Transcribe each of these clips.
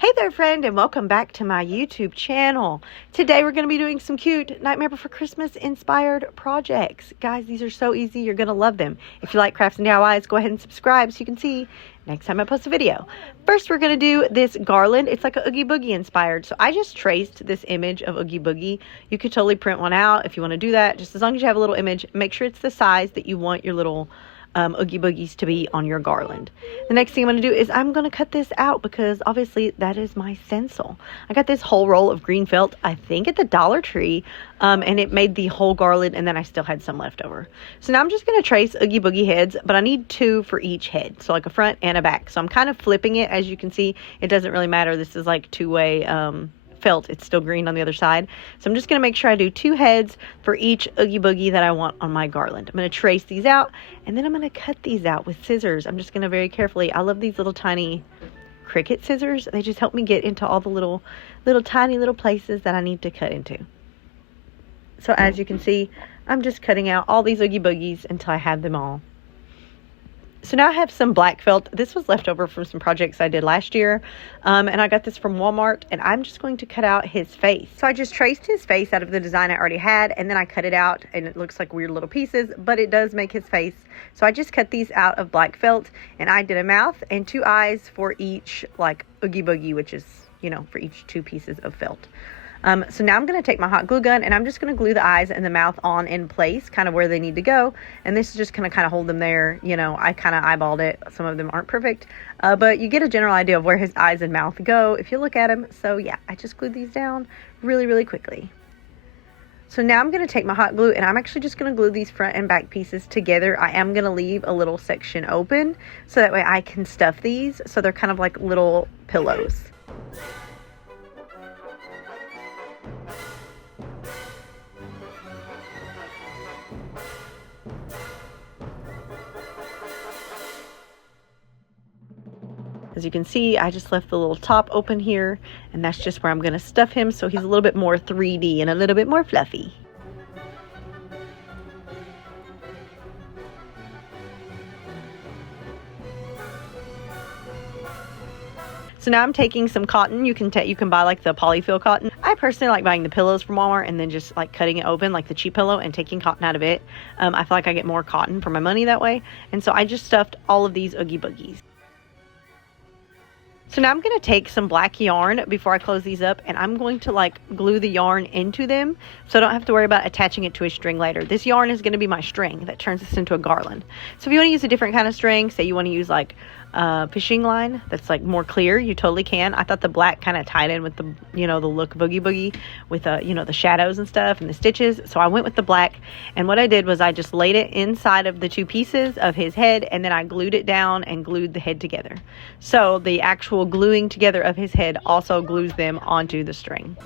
Hey there, friend, and welcome back to my YouTube channel. Today we're going to be doing some cute Nightmare Before Christmas inspired projects. Guys, these are so easy. You're going to love them. If you like crafts and DIYs, go ahead and subscribe so you can see next time I post a video. First, we're going to do this garland. It's like a Oogie Boogie inspired. So I just traced this image of Oogie Boogie. You could totally print one out if you want to do that. Just as long as you have a little image, make sure it's the size that you want your little Oogie Boogies to be on your garland. The next thing I'm going to do is I'm going to cut this out because obviously that is my stencil. I got this whole roll of green felt, I think at the Dollar Tree, and it made the whole garland, and then I still had some left over. So now I'm just going to trace Oogie Boogie heads, but I need two for each head, so like a front and a back. So I'm kind of flipping it. As you can see, it doesn't really matter. This is like two-way felt. It's still green on the other side. So I'm just going to make sure I do two heads for each Oogie Boogie that I want on my garland. I'm going to trace these out, and then I'm going to cut these out with scissors. I'm just going to very carefully. I love these little tiny Cricut scissors. They just help me get into all the little tiny little places that I need to cut into. So as you can see, I'm just cutting out all these Oogie Boogies until I have them all. So now I have some black felt. This was left over from some projects I did last year. And I got this from Walmart, and I'm just going to cut out his face. So I just traced his face out of the design I already had, and then I cut it out, and it looks like weird little pieces, but it does make his face. So I just cut these out of black felt, and I did a mouth and two eyes for each like Oogie Boogie, which is, you know, for each two pieces of felt. So now I'm going to take my hot glue gun, and I'm just going to glue the eyes and the mouth on in place, kind of where they need to go. And this is just going to kind of hold them there. You know, I kind of eyeballed it. Some of them aren't perfect, but you get a general idea of where his eyes and mouth go if you look at him. So yeah, I just glued these down really, really quickly. So now I'm going to take my hot glue, and I'm actually just going to glue these front and back pieces together. I am going to leave a little section open so that way I can stuff these. So they're kind of like little pillows. As you can see, I just left the little top open here, and that's just where I'm going to stuff him so he's a little bit more 3D and a little bit more fluffy. So now I'm taking some cotton. You can buy like the polyfill cotton. I personally like buying the pillows from Walmart and then just like cutting it open like the cheap pillow and taking cotton out of it. I feel like I get more cotton for my money that way. And so I just stuffed all of these Oogie Boogies. So now I'm going to take some black yarn before I close these up, and I'm going to like glue the yarn into them so I don't have to worry about attaching it to a string later. This yarn is going to be my string that turns this into a garland. So if you want to use a different kind of string, say you want to use like fishing line that's like more clear, you totally can. I thought the black kind of tied in with the, you know, the look of Oogie Boogie with you know, the shadows and stuff and the stitches. So I went with the black, and what I did was I just laid it inside of the two pieces of his head, and then I glued it down and glued the head together. So the actual gluing together of his head also glues them onto the string.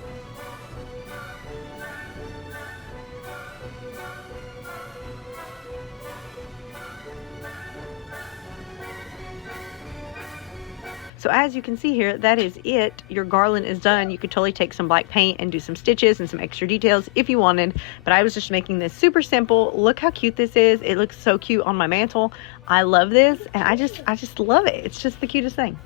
So as you can see here, that is it. Your garland is done. You could totally take some black paint and do some stitches and some extra details if you wanted, but I was just making this super simple. Look how cute this is. It looks so cute on my mantle. I love this, and I just love it. It's just the cutest thing.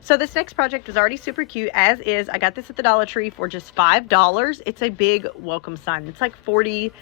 So this next project was already super cute as is. I got this at the Dollar Tree for just $5. It's a big welcome sign. It's like 48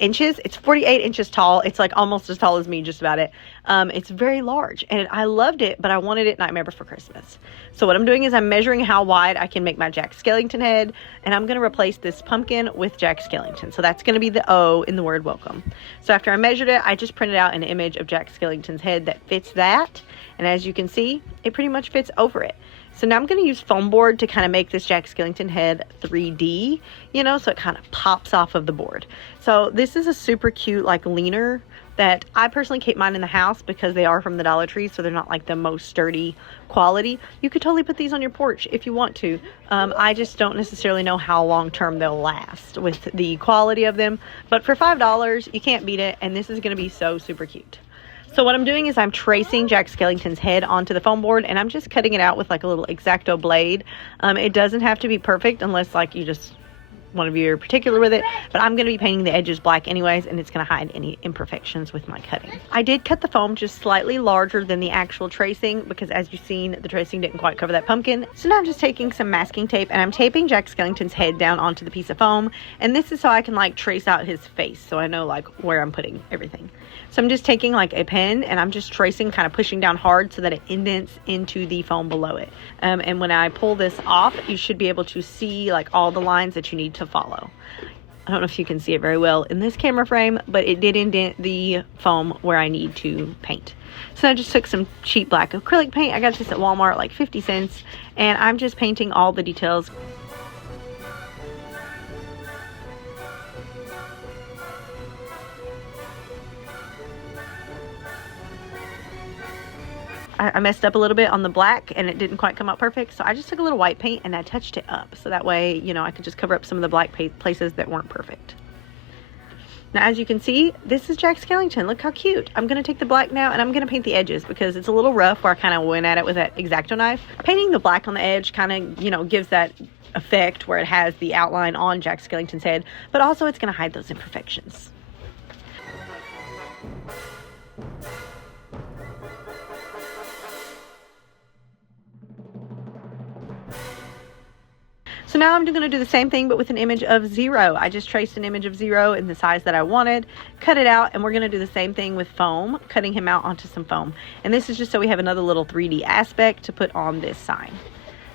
inches. It's 48 inches tall. It's like almost as tall as me, just about it. It's very large, and I loved it, but I wanted it Nightmare Before Christmas. So what I'm doing is I'm measuring how wide I can make my Jack Skellington head, and I'm going to replace this pumpkin with Jack Skellington. So that's going to be the O in the word welcome. So after I measured it, I just printed out an image of Jack Skellington's head that fits that. And as you can see, it pretty much fits over it. So now I'm going to use foam board to kind of make this Jack Skellington head 3D, you know, so it kind of pops off of the board. So this is a super cute like leaner that I personally keep mine in the house because they are from the Dollar Tree, so they're not like the most sturdy quality. You could totally put these on your porch if you want to. I just don't necessarily know how long term they'll last with the quality of them, but for $5 you can't beat it, and this is going to be so super cute. So what I'm doing is I'm tracing Jack Skellington's head onto the foam board, and I'm just cutting it out with like a little X-Acto blade. It doesn't have to be perfect unless like you just one of you are particular with it, but I'm going to be painting the edges black anyways, and it's going to hide any imperfections with my cutting. I did cut the foam just slightly larger than the actual tracing because, as you've seen, the tracing didn't quite cover that pumpkin. So now I'm just taking some masking tape and I'm taping Jack Skellington's head down onto the piece of foam, and this is so I can like trace out his face so I know like where I'm putting everything. So I'm just taking like a pen and I'm just tracing, kind of pushing down hard so that it indents into the foam below it. And when I pull this off, you should be able to see like all the lines that you need to follow. I don't know if you can see it very well in this camera frame, but it did indent the foam where I need to paint. So I just took some cheap black acrylic paint. I got this at Walmart, like 50 cents, and I'm just painting all the details. I messed up a little bit on the black and it didn't quite come out perfect, so I just took a little white paint and I touched it up so that way, you know, I could just cover up some of the black places that weren't perfect. Now, as you can see, this is Jack Skellington. Look how cute. I'm going to take the black now and I'm going to paint the edges because it's a little rough where I kind of went at it with that X-Acto knife. Painting the black on the edge kind of, you know, gives that effect where it has the outline on Jack Skellington's head, but also it's going to hide those imperfections. So now I'm going to do the same thing, but with an image of Zero. I just traced an image of Zero in the size that I wanted, cut it out, and we're going to do the same thing with foam, cutting him out onto some foam. And this is just so we have another little 3D aspect to put on this sign.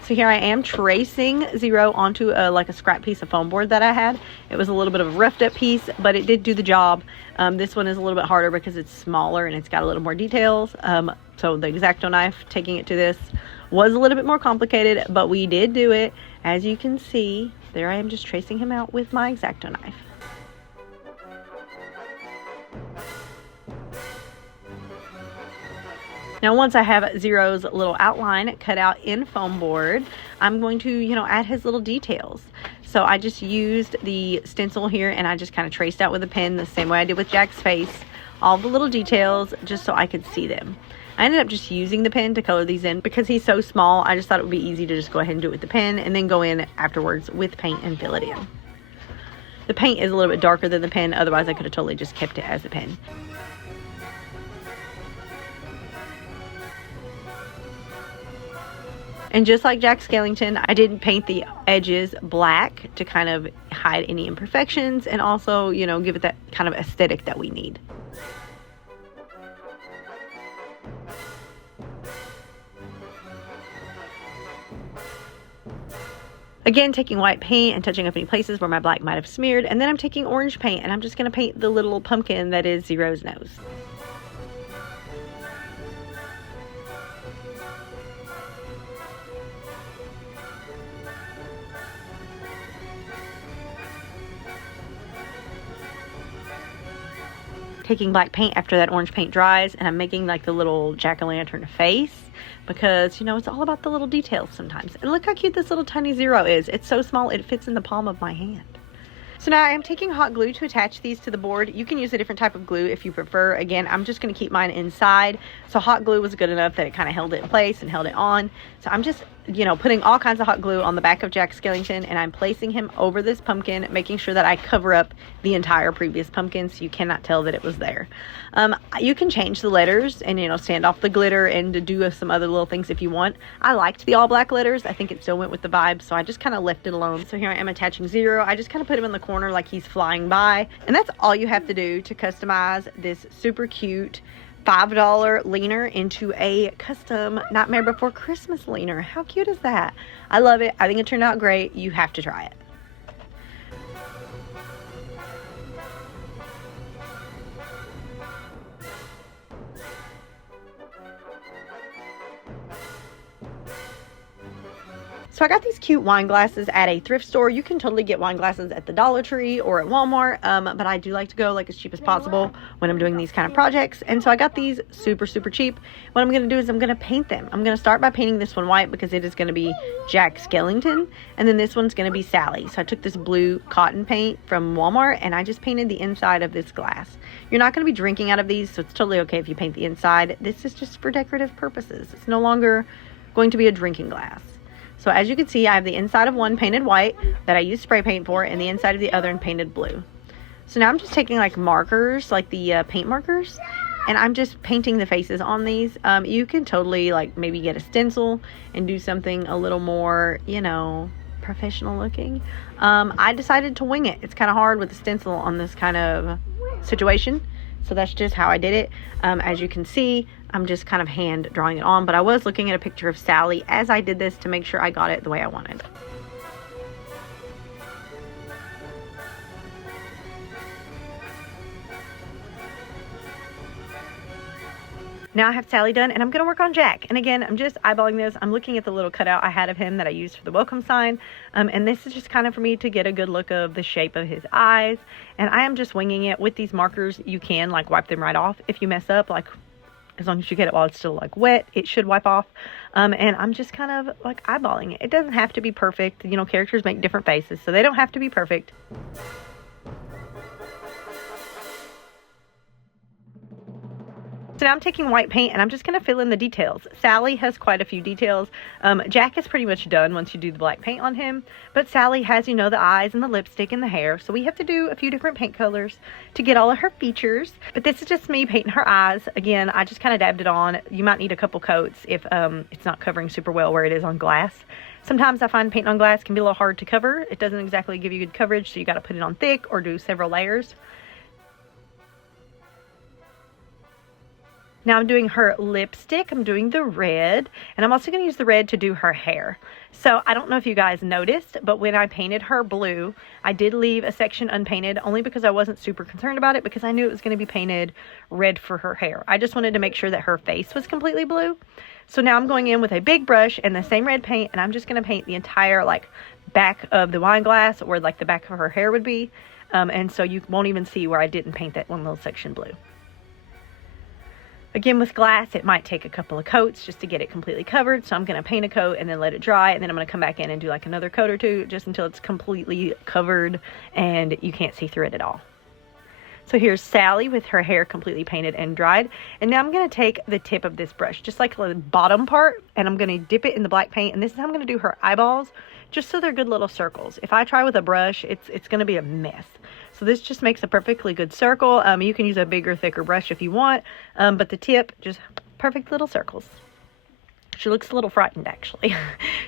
So here I am tracing Zero onto like a scrap piece of foam board that I had. It was a little bit of a roughed up piece, but it did do the job. This one is a little bit harder because it's smaller and it's got a little more details. So the X-Acto knife, taking it to this, was a little bit more complicated, but we did do it. As you can see, there I am just tracing him out with my X-Acto knife. Now, once I have Zero's little outline cut out in foam board, I'm going to, you know, add his little details. So I just used the stencil here and I just kind of traced out with a pen the same way I did with Jack's face, all the little details just so I could see them. I ended up just using the pen to color these in because he's so small. I just thought it would be easy to just go ahead and do it with the pen and then go in afterwards with paint and fill it in. The paint is a little bit darker than the pen, otherwise I could have totally just kept it as a pen. And just like Jack Skellington, I did paint the edges black to kind of hide any imperfections and also, you know, give it that kind of aesthetic that we need. Again, taking white paint and touching up any places where my black might have smeared, and then I'm taking orange paint and I'm just going to paint the little pumpkin that is Zero's nose. Taking black paint after that orange paint dries, and I'm making like the little jack-o'-lantern face because, you know, it's all about the little details sometimes. And look how cute this little tiny Zero is. It's so small it fits in the palm of my hand. So now I am taking hot glue to attach these to the board. You can use a different type of glue if you prefer. Again, I'm just going to keep mine inside. So hot glue was good enough that it kind of held it in place and held it on. So I'm just, you know, putting all kinds of hot glue on the back of Jack Skellington, and I'm placing him over this pumpkin, making sure that I cover up the entire previous pumpkin so you cannot tell that it was there. You can change the letters and, you know, stand off the glitter and do some other little things if you want. I liked the all black letters. I think it still went with the vibe, so I just kind of left it alone. So here I am attaching Zero. I just kind of put him in the corner like he's flying by, and that's all you have to do to customize this super cute $5 leaner into a custom Nightmare Before Christmas leaner. How cute is that? I love it. I think it turned out great. You have to try it. So I got these cute wine glasses at a thrift store. You can totally get wine glasses at the Dollar Tree or at Walmart, but I do like to go like as cheap as possible when I'm doing these kind of projects. And so I got these super cheap. What I'm going to do is I'm going to paint them. I'm going to start by painting this one white because it is going to be Jack Skellington, and then this one's going to be Sally. So I took this blue cotton paint from Walmart and I just painted the inside of this glass. You're not going to be drinking out of these, so it's totally okay if you paint the inside. This is just for decorative purposes. It's no longer going to be a drinking glass. So as you can see, I have the inside of one painted white that I used spray paint for, and the inside of the other in painted blue. So now I'm just taking like markers, like the paint markers, and I'm just painting the faces on these. You can totally like maybe get a stencil and do something a little more, you know, professional looking. I decided to wing it. It's kind of hard with a stencil on this kind of situation. So that's just how I did it. As you can see, I'm just kind of hand drawing it on, but I was looking at a picture of Sally as I did this to make sure I got it the way I wanted. Now I have Sally done, and I'm going to work on Jack. And again, I'm just eyeballing this. I'm looking at the little cutout I had of him that I used for the welcome sign. And this is just kind of for me to get a good look of the shape of his eyes. And I am just winging it with these markers. You can like wipe them right off if you mess up, like as long as you get it while it's still like wet, it should wipe off. And I'm just kind of like eyeballing it. It doesn't have to be perfect. You know, characters make different faces, so they don't have to be perfect. So now I'm taking white paint and I'm just going to fill in the details. Sally has quite a few details. Jack is pretty much done once you do the black paint on him. But Sally has, you know, the eyes and the lipstick and the hair. So we have to do a few different paint colors to get all of her features. But this is just me painting her eyes. Again, I just kind of dabbed it on. You might need a couple coats if it's not covering super well where it is on glass. Sometimes I find painting on glass can be a little hard to cover. It doesn't exactly give you good coverage, so you got to put it on thick or do several layers. Now I'm doing her lipstick, I'm doing the red, and I'm also going to use the red to do her hair. So I don't know if you guys noticed, but when I painted her blue, I did leave a section unpainted only because I wasn't super concerned about it because I knew it was going to be painted red for her hair. I just wanted to make sure that her face was completely blue. So now I'm going in with a big brush and the same red paint, and I'm just going to paint the entire like back of the wine glass where like the back of her hair would be. And so you won't even see where I didn't paint that one little section blue. Again, with glass, it might take a couple of coats just to get it completely covered. So I'm going to paint a coat and then let it dry. And then I'm going to come back in and do like another coat or two just until it's completely covered and you can't see through it at all. So here's Sally with her hair completely painted and dried. And now I'm going to take the tip of this brush, just like the bottom part, and I'm going to dip it in the black paint. And this is how I'm going to do her eyeballs, just so they're good little circles. If I try with a brush, it's going to be a mess. So this just makes a perfectly good circle. You can use a bigger, thicker brush if you want, but the tip, just perfect little circles. She looks a little frightened, actually.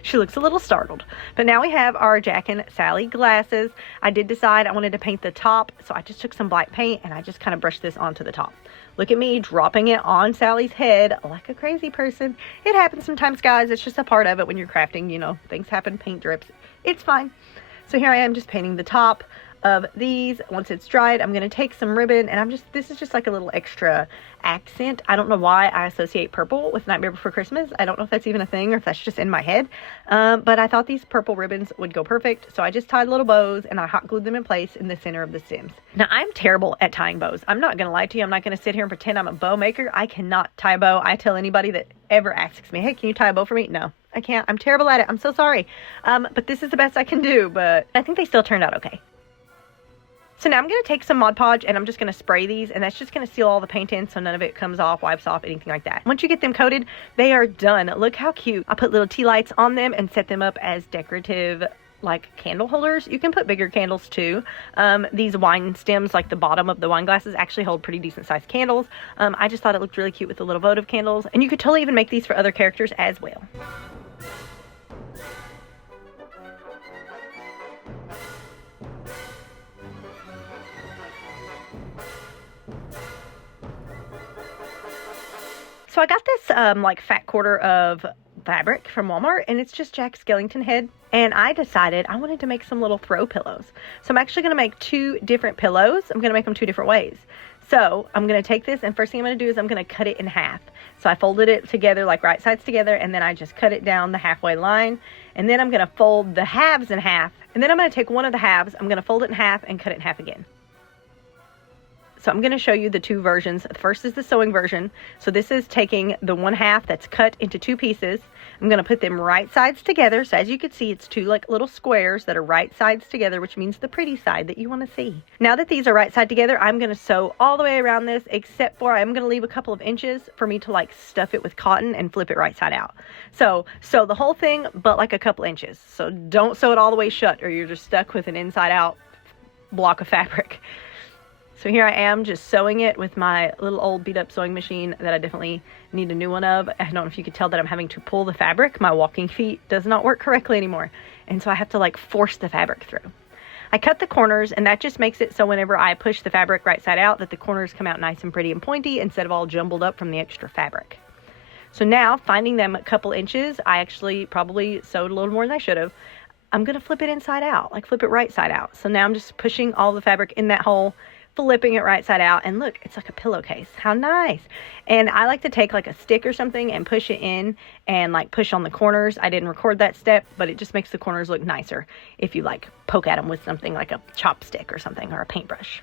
She looks a little startled. But now we have our Jack and Sally glasses. I did decide I wanted to paint the top, so I just took some black paint and I just kind of brushed this onto the top. Look at me dropping it on Sally's head like a crazy person. It happens sometimes, guys. It's just a part of it when you're crafting. You know, things happen, paint drips. It's fine. So here I am just painting the top of these. Once it's dried, I'm going to take some ribbon, and this is just like a little extra accent. I don't know why I associate purple with Nightmare Before Christmas. I don't know if that's even a thing or if that's just in my head, but I thought these purple ribbons would go perfect, so I just tied little bows and I hot glued them in place in the center of the stems. Now I'm terrible at tying bows. I'm not gonna lie to you. I'm not gonna sit here and pretend I'm a bow maker. I cannot tie a bow. I tell anybody that ever asks me, hey, can you tie a bow for me? No, I can't. I'm terrible at it. I'm so sorry, but this is the best I can do. But I think they still turned out okay. So now I'm going to take some Mod Podge and I'm just going to spray these, and that's just going to seal all the paint in so none of it comes off, wipes off, anything like that. Once you get them coated, they are done. Look how cute. I put little tea lights on them and set them up as decorative like candle holders. You can put bigger candles too. These wine stems, like the bottom of the wine glasses, actually hold pretty decent sized candles. I just thought it looked really cute with the little votive candles, and you could totally even make these for other characters as well. So I got this like fat quarter of fabric from Walmart, and it's just Jack Skellington head, and I decided I wanted to make some little throw pillows. So I'm actually going to make 2 different pillows. I'm going to make them 2 different ways. So I'm going to take this, and first thing I'm going to do is I'm going to cut it in half. So I folded it together, like right sides together, and then I just cut it down the halfway line, and then I'm going to fold the halves in half, and then I'm going to take one of the halves, I'm going to fold it in half and cut it in half again. So I'm going to show you the two versions. The first is the sewing version. So this is taking the 1/2 that's cut into 2 pieces. I'm going to put them right sides together. So as you can see, it's 2 like little squares that are right sides together, which means the pretty side that you want to see. Now that these are right side together, I'm going to sew all the way around this, except for I'm going to leave a couple of inches for me to like stuff it with cotton and flip it right side out. So sew the whole thing, but like a couple inches. So don't sew it all the way shut or you're just stuck with an inside out block of fabric. So here I am just sewing it with my little old beat up sewing machine that I definitely need a new one of. I don't know if you could tell that I'm having to pull the fabric. My walking feet does not work correctly anymore. And so I have to like force the fabric through. I cut the corners, and that just makes it so whenever I push the fabric right side out that the corners come out nice and pretty and pointy instead of all jumbled up from the extra fabric. So now, finding them a couple inches, I actually probably sewed a little more than I should have. I'm going to flip it inside out, like flip it right side out. So now I'm just pushing all the fabric in that hole, flipping it right side out, and look, it's like a pillowcase. How nice. And I like to take like a stick or something and push it in and like push on the corners. I didn't record that step, but it just makes the corners look nicer if you like poke at them with something like a chopstick or something, or a paintbrush.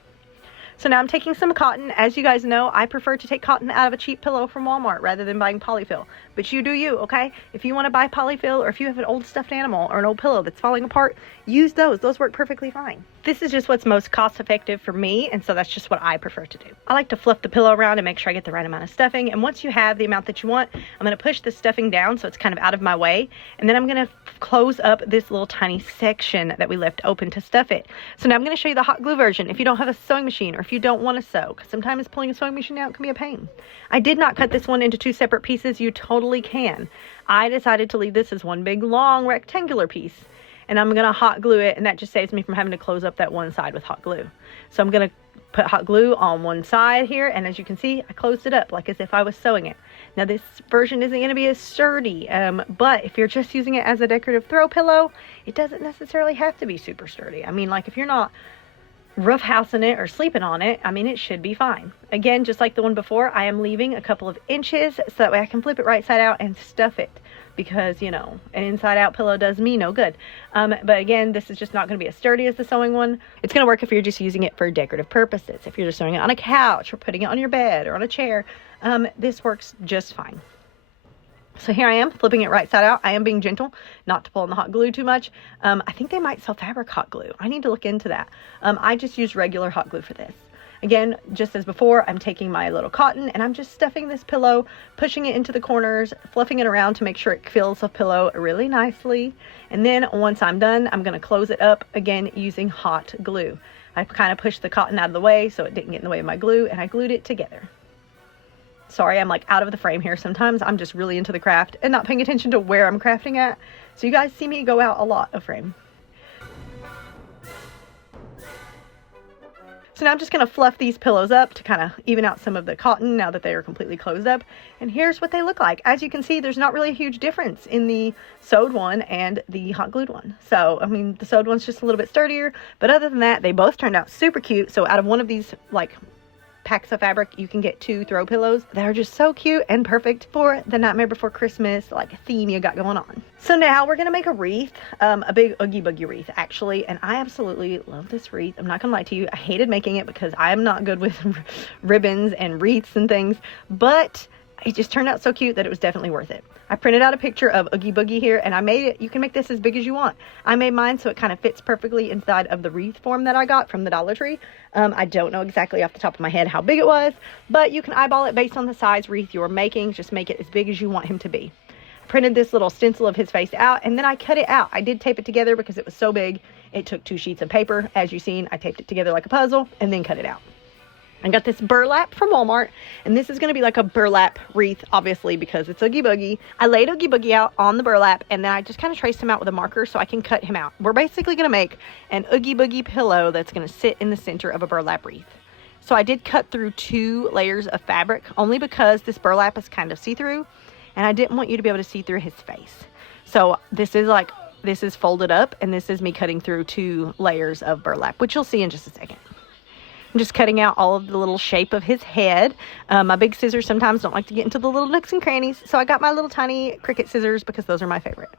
So now I'm taking some cotton. As you guys know, I prefer to take cotton out of a cheap pillow from Walmart rather than buying polyfill. But you do you, okay? If you want to buy polyfill, or if you have an old stuffed animal or an old pillow that's falling apart, use those. Those work perfectly fine. This is just what's most cost effective for me, and so that's just what I prefer to do. I like to fluff the pillow around and make sure I get the right amount of stuffing. And once you have the amount that you want, I'm going to push the stuffing down so it's kind of out of my way. And then I'm going to close up this little tiny section that we left open to stuff it. So now I'm going to show you the hot glue version. If you don't have a sewing machine, or if you don't want to sew, because sometimes pulling a sewing machine out can be a pain. I did not cut this one into 2 separate pieces. You totally can. I decided to leave this as one big long rectangular piece, and I'm going to hot glue it, and that just saves me from having to close up that one side with hot glue. So I'm going to put hot glue on one side here, and as you can see, I closed it up like as if I was sewing it. Now this version isn't going to be as sturdy, but if you're just using it as a decorative throw pillow, it doesn't necessarily have to be super sturdy. I mean, like if you're not roughhousing it or sleeping on it, I mean, it should be fine. Again, just like the one before, I am leaving a couple of inches so that way I can flip it right side out and stuff it, because you know, an inside out pillow does me no good. But again, this is just not going to be as sturdy as the sewing one. It's going to work if you're just using it for decorative purposes. If you're just sewing it on a couch or putting it on your bed or on a chair, this works just fine. So here I am flipping it right side out. I am being gentle not to pull on the hot glue too much. I think they might sell fabric hot glue. I need to look into that. I just use regular hot glue for this. Again, just as before, I'm taking my little cotton and I'm just stuffing this pillow, pushing it into the corners, fluffing it around to make sure it fills the pillow really nicely. And then once I'm done, I'm going to close it up again using hot glue. I kind of pushed the cotton out of the way so it didn't get in the way of my glue, and I glued it together. Sorry, I'm like out of the frame here. Sometimes I'm just really into the craft and not paying attention to where I'm crafting at. So you guys see me go out a lot of frame. So now I'm just going to fluff these pillows up to kind of even out some of the cotton now that they are completely closed up. And here's what they look like. As you can see, there's not really a huge difference in the sewed one and the hot glued one. So, I mean, the sewed one's just a little bit sturdier, but other than that, they both turned out super cute. So out of one of these, like, packs of fabric, you can get 2 throw pillows that are just so cute and perfect for the Nightmare Before Christmas like theme you got going on. So now we're gonna make a wreath, a big Oogie Boogie wreath actually, and I absolutely love this wreath. I'm not gonna lie to you, I hated making it because I'm not good with ribbons and wreaths and things, but it just turned out so cute that it was definitely worth it. I printed out a picture of Oogie Boogie here, and I made it. You can make this as big as you want. I made mine so it kind of fits perfectly inside of the wreath form that I got from the Dollar Tree. I don't know exactly off the top of my head how big it was, but you can eyeball it based on the size wreath you're making. Just make it as big as you want him to be. I printed this little stencil of his face out, and then I cut it out. I did tape it together because it was so big. It took 2 sheets of paper. As you've seen, I taped it together like a puzzle and then cut it out. I got this burlap from Walmart, and this is going to be like a burlap wreath, obviously, because it's Oogie Boogie. I laid Oogie Boogie out on the burlap, and then I just kind of traced him out with a marker so I can cut him out. We're basically going to make an Oogie Boogie pillow that's going to sit in the center of a burlap wreath. So I did cut through 2 layers of fabric, only because this burlap is kind of see-through, and I didn't want you to be able to see through his face. So this is folded up, and this is me cutting through 2 layers of burlap, which you'll see in just a second. I'm just cutting out all of the little shape of his head. My big scissors sometimes don't like to get into the little nooks and crannies, so I got my little tiny Cricut scissors because those are my favorite.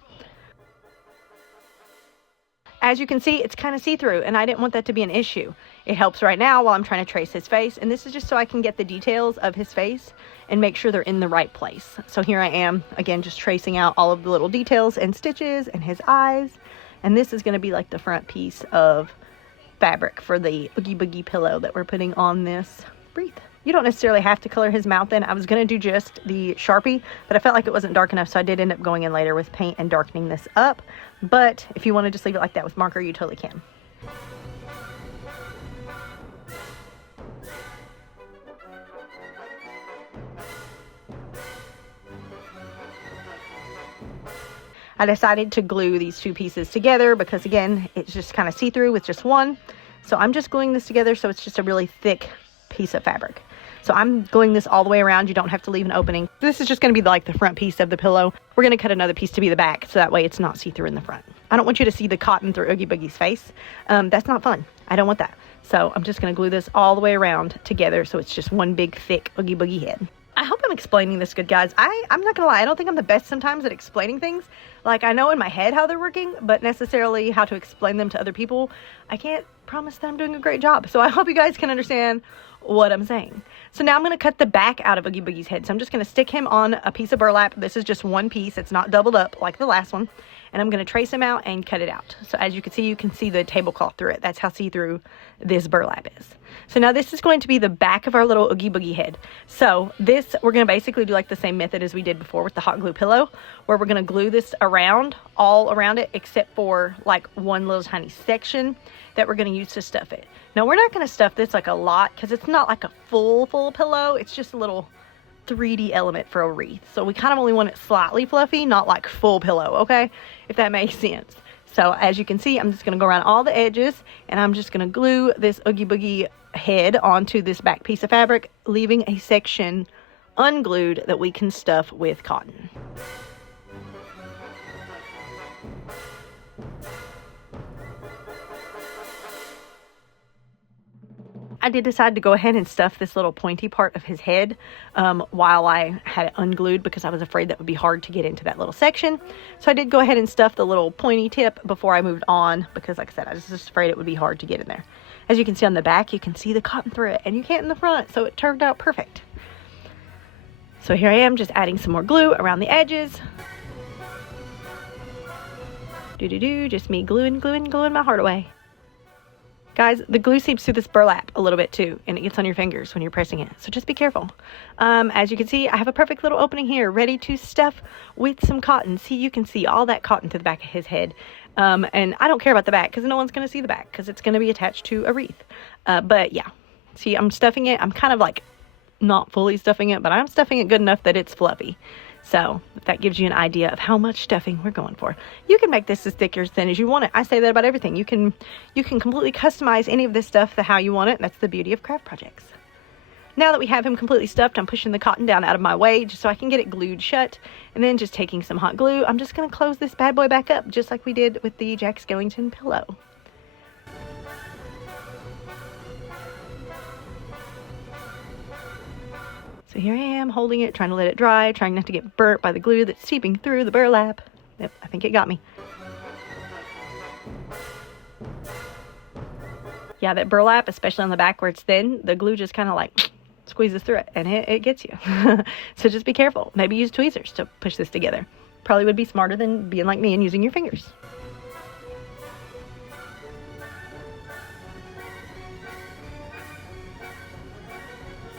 as you can see, it's kind of see-through, and I didn't want that to be an issue. It helps right now while I'm trying to trace his face, and this is just so I can get the details of his face and make sure they're in the right place. So here I am, again, just tracing out all of the little details and stitches and his eyes, and this is going to be like the front piece of fabric for the Oogie Boogie pillow that we're putting on this wreath. You don't necessarily have to color his mouth in. I was going to do just the Sharpie, but I felt like it wasn't dark enough, so I did end up going in later with paint and darkening this up. But if you want to just leave it like that with marker, you totally can. I decided to glue these two pieces together because, again, it's just kind of see-through with just one. So I'm just gluing this together so it's just a really thick piece of fabric. So I'm gluing this all the way around. You don't have to leave an opening. This is just going to be like the front piece of the pillow. We're going to cut another piece to be the back, so that way it's not see-through in the front. I don't want you to see the cotton through Oogie Boogie's face. That's not fun. I don't want that. So I'm just going to glue this all the way around together so it's just one big thick Oogie Boogie head. I hope I'm explaining this good, guys. I'm not gonna lie, I don't think I'm the best sometimes at explaining things. Like, I know in my head how they're working, but necessarily how to explain them to other people, I can't promise that I'm doing a great job. So I hope you guys can understand what I'm saying. So now I'm gonna cut the back out of Oogie Boogie's head. So I'm just gonna stick him on a piece of burlap. This is just one piece, it's not doubled up like the last one. And I'm gonna trace him out and cut it out. So as you can see the tablecloth through it. That's how see-through this burlap is. So now this is going to be the back of our little Oogie Boogie head. So this, we're gonna basically do like the same method as we did before with the hot glue pillow, where we're gonna glue this around, all around it, except for like one little tiny section that we're gonna use to stuff it. Now we're not gonna stuff this like a lot because it's not like a full pillow. It's just a little 3D element for a wreath. So we kind of only want it slightly fluffy, not like full pillow, okay? If that makes sense. So as you can see, I'm just gonna go around all the edges and I'm just gonna glue this Oogie Boogie head onto this back piece of fabric, leaving a section unglued that we can stuff with cotton. I did decide to go ahead and stuff this little pointy part of his head while I had it unglued because I was afraid that would be hard to get into that little section. So I did go ahead and stuff the little pointy tip before I moved on because, like I said, I was just afraid it would be hard to get in there. As you can see on the back, you can see the cotton through it, and you can't in the front, so it turned out perfect. So here I am just adding some more glue around the edges. Just me gluing my heart away. Guys, the glue seeps through this burlap a little bit too, and it gets on your fingers when you're pressing it. So just be careful. As you can see, I have a perfect little opening here, ready to stuff with some cotton. See, you can see all that cotton to the back of his head. And I don't care about the back because no one's going to see the back because it's going to be attached to a wreath. But yeah, see, I'm stuffing it. I'm kind of like not fully stuffing it, but I'm stuffing it good enough that it's fluffy. So if that gives you an idea of how much stuffing we're going for. You can make this as thick or thin as you want it. I say that about everything. You can completely customize any of this stuff to how you want it. That's the beauty of craft projects. Now that we have him completely stuffed, I'm pushing the cotton down out of my way just so I can get it glued shut. And then just taking some hot glue, I'm just going to close this bad boy back up just like we did with the Jack Skellington pillow. So here I am holding it, trying to let it dry, trying not to get burnt by the glue that's seeping through the burlap. Yep, I think it got me. Yeah, that burlap, especially on the back where it's thin, the glue just kind of like squeezes through it and it gets you. So just be careful. Maybe use tweezers to push this together. Probably would be smarter than being like me and using your fingers.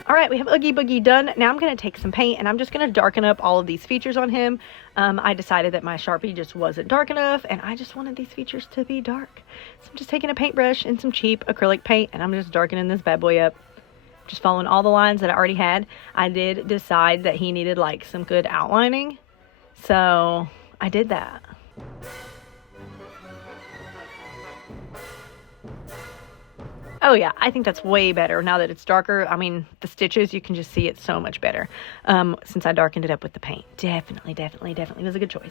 All right, we have Oogie Boogie done. Now I'm going to take some paint and I'm just going to darken up all of these features on him. I decided that my Sharpie just wasn't dark enough and I just wanted these features to be dark. So I'm just taking a paintbrush and some cheap acrylic paint and I'm just darkening this bad boy up. Just following all the lines that I already had. I did decide that he needed like some good outlining. So I did that. Oh yeah, I think that's way better now that it's darker. I mean, the stitches, you can just see it so much better since I darkened it up with the paint. Definitely was a good choice.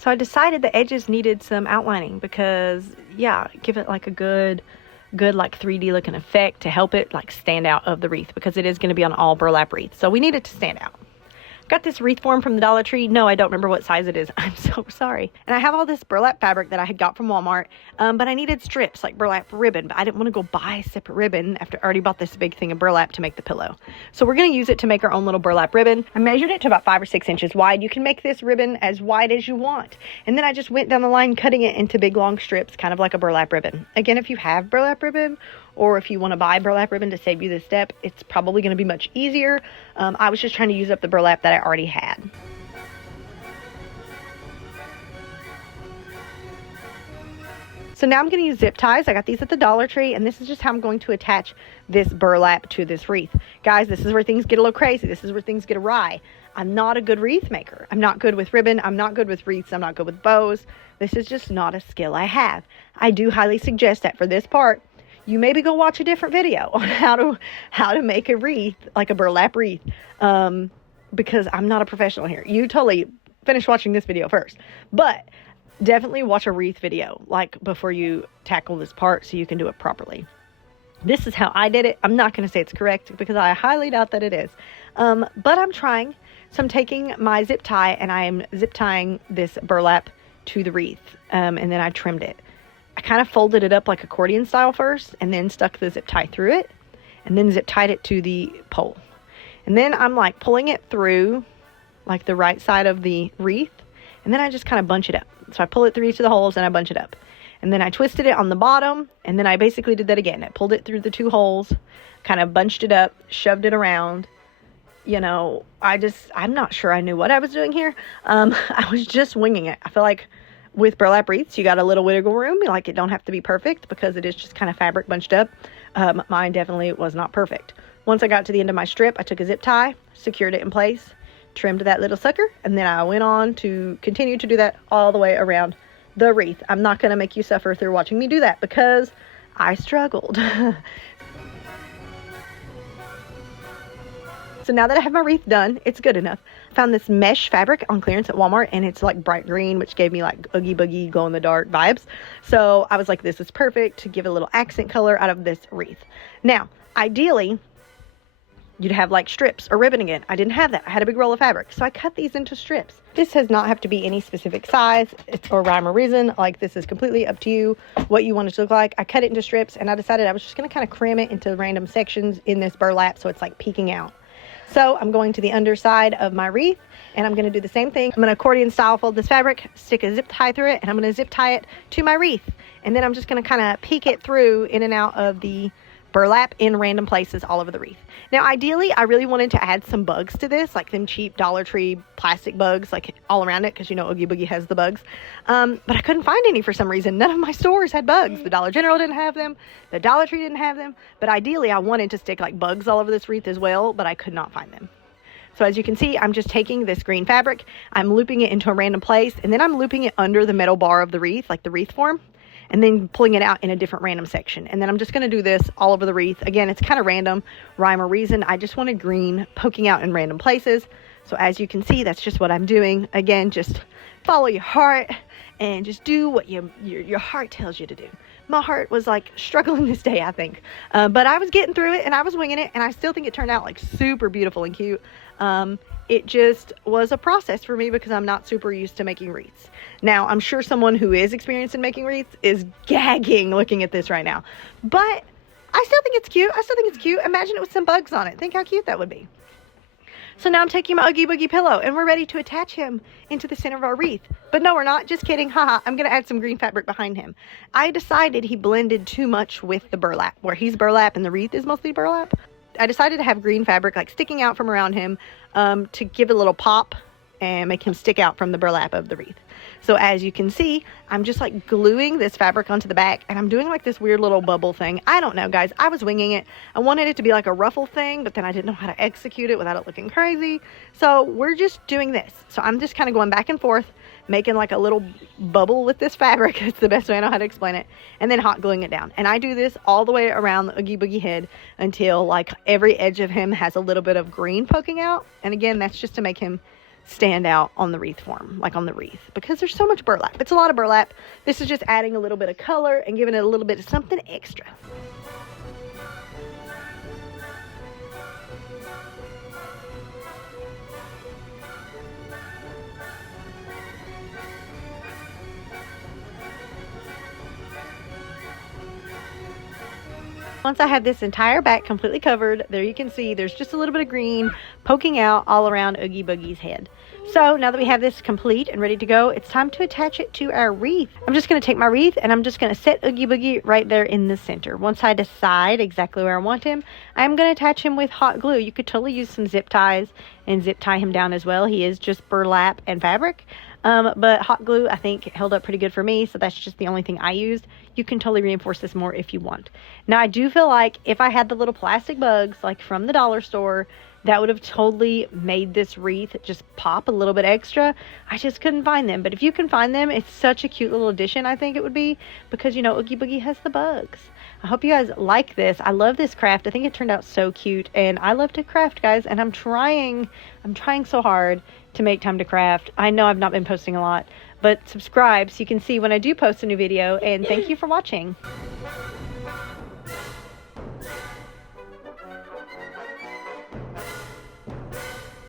So I decided the edges needed some outlining because, yeah, give it like a good good like 3D looking effect to help it like stand out of the wreath, because it is going to be on all burlap wreaths. So we need it to stand out. Got this wreath form from the Dollar Tree. No, I don't remember what size it is. I'm so sorry. And I have all this burlap fabric that I had got from Walmart, but I needed strips like burlap ribbon, but I didn't want to go buy a separate ribbon after I already bought this big thing of burlap to make the pillow. So we're going to use it to make our own little burlap ribbon. I measured it to about 5 or 6 inches wide. You can make this ribbon as wide as you want. And then I just went down the line cutting it into big long strips, kind of like a burlap ribbon. Again, if you have burlap ribbon, or if you want to buy burlap ribbon to save you this step, it's probably going to be much easier. I was just trying to use up the burlap that I already had. So now I'm going to use zip ties. I got these at the Dollar Tree, and this is just how I'm going to attach this burlap to this wreath. Guys, this is where things get a little crazy. This is where things get awry. I'm not a good wreath maker. I'm not good with ribbon. I'm not good with wreaths. I'm not good with bows. This is just not a skill I have. I do highly suggest that for this part, you maybe go watch a different video on how to make a wreath, like a burlap wreath, because I'm not a professional here. You totally finish watching this video first, but definitely watch a wreath video like before you tackle this part so you can do it properly. This is how I did it. I'm not going to say it's correct because I highly doubt that it is, but I'm trying. So I'm taking my zip tie and I'm zip tying this burlap to the wreath, and then I trimmed it. I kind of folded it up like accordion style first, and then stuck the zip tie through it, and then zip tied it to the pole. And then I'm like pulling it through like the right side of the wreath, and then I just kind of bunch it up. So I pull it through each of the holes and I bunch it up. And then I twisted it on the bottom, and then I basically did that again. I pulled it through the 2 holes, kind of bunched it up, shoved it around. You know, I'm not sure I knew what I was doing here. I was just winging it. I feel like with burlap wreaths, you got a little wiggle room. Like, it don't have to be perfect because it is just kind of fabric bunched up. Mine definitely was not perfect. Once I got to the end of my strip, I took a zip tie, secured it in place, trimmed that little sucker, and then I went on to continue to do that all the way around the wreath. I'm not going to make you suffer through watching me do that because I struggled. So now that I have my wreath done, it's good enough. I found this mesh fabric on clearance at Walmart, and it's like bright green, which gave me like Oogie Boogie glow in the dark vibes. So I was like, this is perfect to give a little accent color out of this wreath. Now, ideally, you'd have like strips or ribbon again. I didn't have that. I had a big roll of fabric. So I cut these into strips. This does not have to be any specific size or rhyme or reason. Like, this is completely up to you what you want it to look like. I cut it into strips, and I decided I was just going to kind of cram it into random sections in this burlap so it's like peeking out. So I'm going to the underside of my wreath, and I'm going to do the same thing. I'm going to accordion style fold this fabric, stick a zip tie through it, and I'm going to zip tie it to my wreath. And then I'm just going to kind of peek it through in and out of the burlap in random places all over the wreath. Now, ideally, I really wanted to add some bugs to this, like them cheap Dollar Tree plastic bugs, like all around it, because you know Oogie Boogie has the bugs. But I couldn't find any for some reason. None of my stores had bugs. The Dollar General didn't have them. The Dollar Tree didn't have them. But ideally, I wanted to stick like bugs all over this wreath as well, but I could not find them. So as you can see, I'm just taking this green fabric, I'm looping it into a random place, and then I'm looping it under the metal bar of the wreath, like the wreath form, and then pulling it out in a different random section. And then I'm just going to do this all over the wreath. Again, it's kind of random, rhyme or reason. I just wanted green poking out in random places. So as you can see, that's just what I'm doing. Again, just follow your heart and just do what your heart tells you to do. My heart was like struggling this day, I think. But I was getting through it and I was winging it, and I still think it turned out like super beautiful and cute. It just was a process for me because I'm not super used to making wreaths. Now, I'm sure someone who is experienced in making wreaths is gagging looking at this right now. But I still think it's cute. I still think it's cute. Imagine it with some bugs on it. Think how cute that would be. So now I'm taking my Oogie Boogie pillow, and we're ready to attach him into the center of our wreath. But no, we're not. Just kidding. Haha. I'm going to add some green fabric behind him. I decided he blended too much with the burlap, where he's burlap and the wreath is mostly burlap. I decided to have green fabric like sticking out from around him to give it a little pop and make him stick out from the burlap of the wreath. So as you can see, I'm just like gluing this fabric onto the back, and I'm doing like this weird little bubble thing. I don't know, guys. I was winging it. I wanted it to be like a ruffle thing, but then I didn't know how to execute it without it looking crazy. So we're just doing this. So I'm just kind of going back and forth, making like a little bubble with this fabric. It's the best way I know how to explain it. And then hot gluing it down. And I do this all the way around the Oogie Boogie head until like every edge of him has a little bit of green poking out. And again, that's just to make him stand out on the wreath form, like on the wreath, because there's so much burlap. It's a lot of burlap. This is just adding a little bit of color and giving it a little bit of something extra. Once I have this entire back completely covered, there you can see there's just a little bit of green poking out all around Oogie Boogie's head. So now that we have this complete and ready to go, it's time to attach it to our wreath. I'm just going to take my wreath and I'm just going to set Oogie Boogie right there in the center. Once I decide exactly where I want him, I'm going to attach him with hot glue. You could totally use some zip ties and zip tie him down as well. He is just burlap and fabric. But hot glue, I think, held up pretty good for me, so that's just the only thing I used. You can totally reinforce this more if you want. Now, I do feel like if I had the little plastic bugs, like from the dollar store, that would have totally made this wreath just pop a little bit extra. I just couldn't find them. But if you can find them, it's such a cute little addition, I think it would be, because, you know, Oogie Boogie has the bugs. I hope you guys like this. I love this craft. I think it turned out so cute, and I love to craft, guys, and I'm trying so hard to make time to craft. I know I've not been posting a lot, but subscribe so you can see when I do post a new video, and thank you for watching.